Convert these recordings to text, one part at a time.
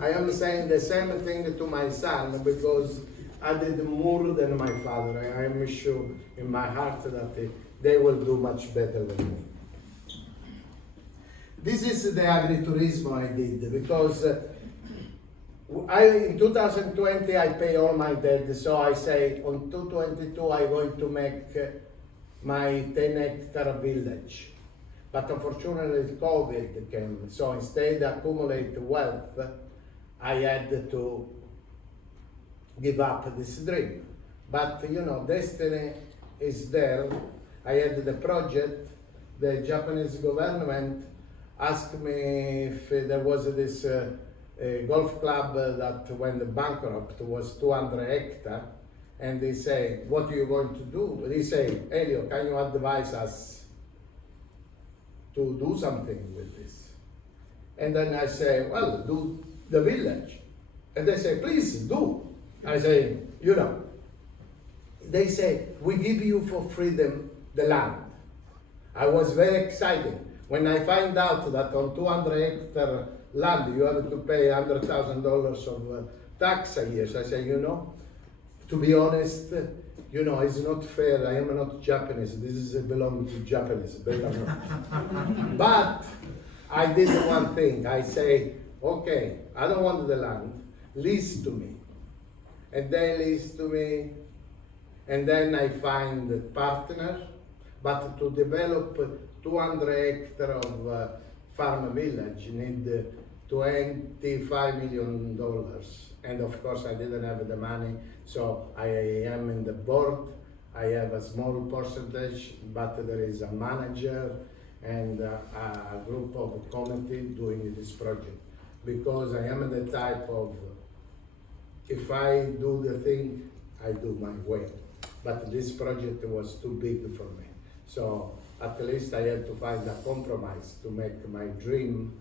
I am saying the same thing to my son because I did more than my father. I am sure in my heart that they will do much better than me. This is the agriturismo I did because in 2020 I pay all my debt, so I say on 2022 I'm going to make my 10-hectare village. But unfortunately COVID came, so instead of accumulate wealth, I had to give up this dream. But you know, destiny is there. I had the project, the Japanese government asked me if there was this golf club that went bankrupt, was 200 hectares, and they say, what are you going to do? They say, Elio, can you advise us to do something with this? And then I say, well, do the village. And they say, please do. I say, you know, they say, we give you for freedom the land. I was very excited when I find out that on 200 hectare land you have to pay $100,000 of tax a year. So I say, you know, to be honest, you know, it's not fair. I am not Japanese. This is belongs to Japanese. But I did one thing. I say, okay, I don't want the land. Lease to me. And they lease to me. And then I find a partner. But to develop 200 hectares of farm village, you need $25 million. And of course, I didn't have the money, so I am in the board. I have a small percentage, but there is a manager and a group of committee doing this project. Because I am the type of, if I do the thing, I do my way. But this project was too big for me. So at least I had to find a compromise to make my dream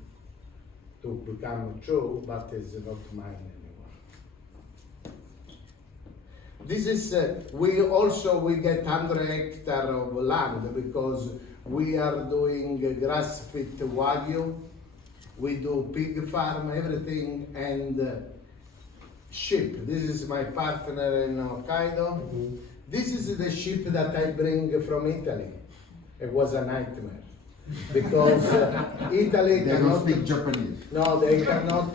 to become true, but it's not mine anymore. This is, we get 100 hectares of land because we are doing grass-fed Wagyu, we do pig farm, everything, and sheep. This is my partner in Hokkaido. Mm-hmm. This is the sheep that I bring from Italy. It was a nightmare because Italy they cannot don't speak Japanese. No, they cannot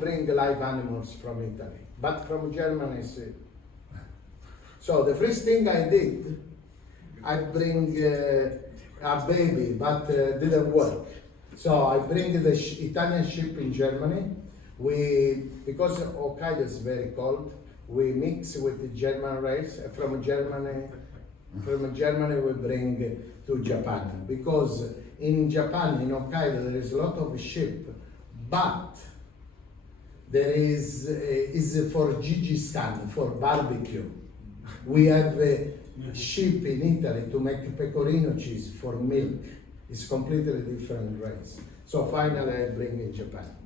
bring live animals from Italy, but from Germany. So the first thing I did, I bring a baby, but didn't work. So I bring the Italian sheep in Germany. Because Hokkaido is very cold, we mix with the German race. From Germany we bring to Japan. Because in Japan, in Hokkaido, there is a lot of sheep, but there is for Gigi-san, for barbecue. We have sheep in Italy to make pecorino cheese for milk. It's completely different race. So finally I bring in Japan.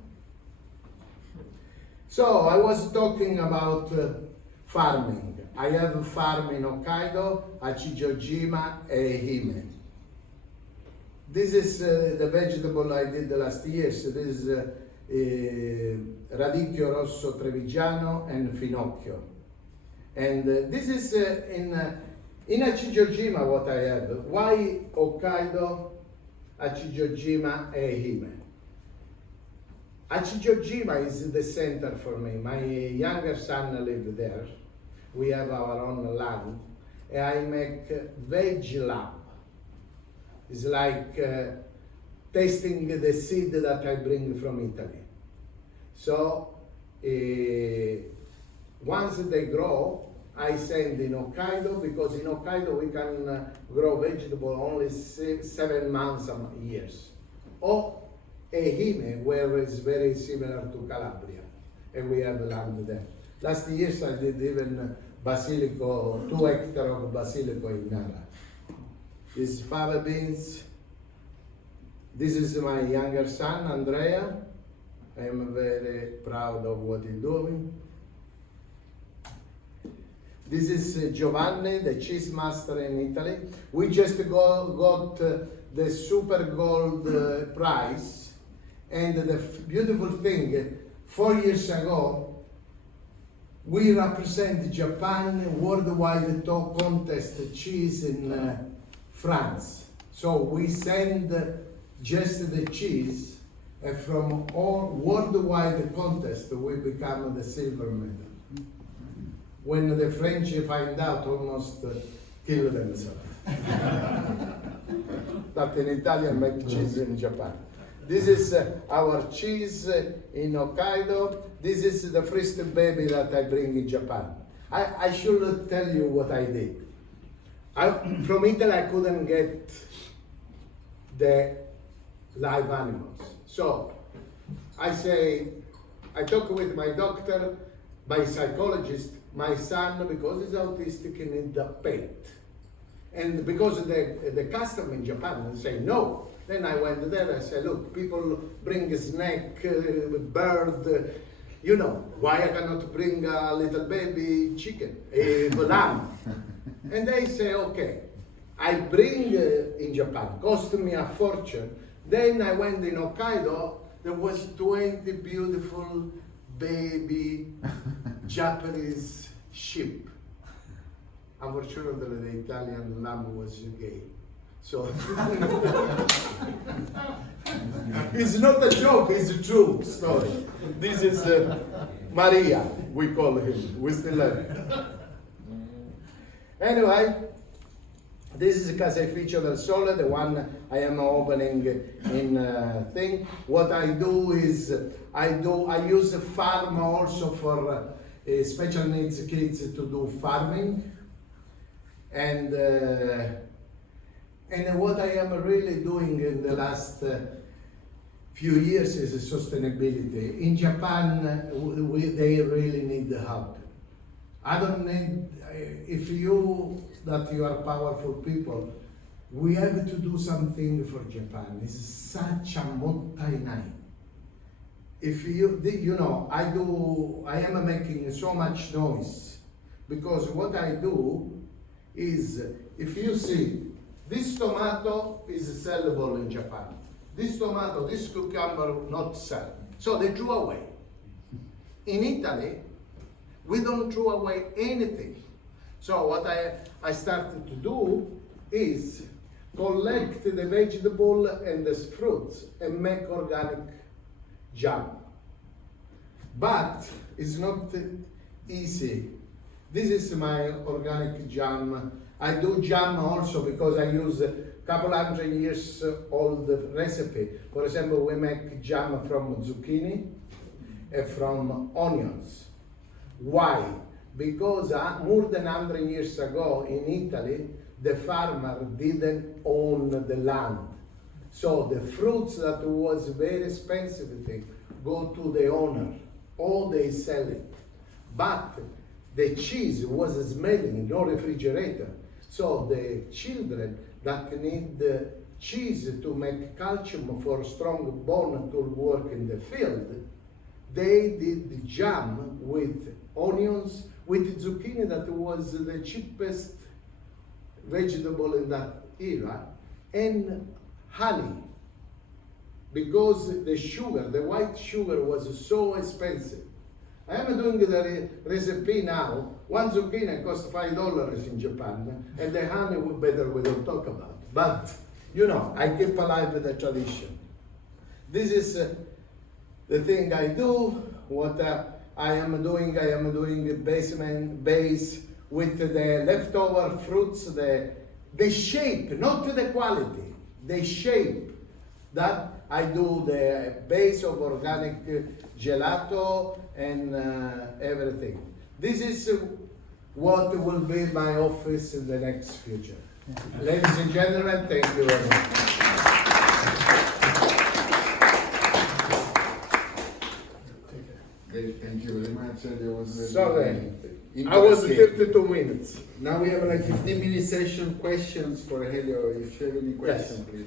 So I was talking about farming. I have a farm in Hokkaido, Hachijojima, Ehime. This is the vegetable I did the last year. So this is Radicchio Rosso Trevigiano and Finocchio. And this is in Hachijojima what I have. Why Hokkaido, Hachijojima, Ehime? Hachijojima is the center for me. My younger son lives there. We have our own land. And I make veg lab. It's like tasting the seed that I bring from Italy. So once they grow, I send in Hokkaido, because in Hokkaido we can grow vegetable only 7 months a year. Or Ehime, where it's very similar to Calabria, and we have land there. Last year I did even basilico, 2 hectares of basilico in Nara. This is fava beans. This is my younger son, Andrea. I am very proud of what he's doing. This is Giovanni, the cheese master in Italy. We just got the Super Gold prize, And the beautiful thing, 4 years ago, we represent Japan worldwide top contest cheese in France. So we send just the cheese, and from all worldwide contest, we become the silver medal. When the French find out, almost kill themselves. That in Italian make cheese in Japan. This is our cheese in Hokkaido. This is the first baby that I bring in Japan. I should tell you what I did. From Italy, I couldn't get the live animals. So I talk with my doctor, my psychologist, my son, because he's autistic, need a pet. And because the custom in Japan say no, then I went there, I said, look, people bring a snake, bird, you know, why I cannot bring a little baby chicken, a lamb? And they say, okay, I bring in Japan, cost me a fortune. Then I went in Hokkaido, there was 20 beautiful baby Japanese sheep. Unfortunately, the Italian lamb was gay. So it's not a joke, it's a true story. This is Maria, we call him. We still have him. Anyway, this is Caseificio del Sole, the one I am opening in thing. What I do is I use a farm also for special needs kids to do farming. And what I am really doing in the last few years is sustainability. In Japan, they really need the help. I don't need, if that you are powerful people, we have to do something for Japan. It's such a mottainai. If you know, I am making so much noise because what I do is, if you see, this tomato is sellable in Japan. This tomato, this cucumber not sell. So they threw away. In Italy, we don't throw away anything. So what I started to do is collect the vegetable and the fruits and make organic jam. But it's not easy. This is my organic jam. I do jam also because I use a couple hundred years old recipe. For example, we make jam from zucchini and from onions. Why? Because more than 100 years ago in Italy, the farmer didn't own the land. So the fruits that was very expensive thing go to the owner, or they sell it. But the cheese was smelling, no refrigerator. So the children that need the cheese to make calcium for strong bone to work in the field, they did the jam with onions, with zucchini that was the cheapest vegetable in that era, and honey. Because the sugar, the white sugar was so expensive. I am doing the recipe now. One zucchini costs $5 in Japan, and the honey we don't talk about. But, you know, I keep alive the tradition. This is the thing I do. What I am doing base with the leftover fruits, the shape, not the quality, the shape. That I do the base of organic gelato and everything. This is what will be my office in the next future. Ladies and gentlemen, thank you very much. Thank you very much. There was Sorry, I was 52 minutes. Now we have like 15-minute session questions for Helio. If you have any questions, Yes. please.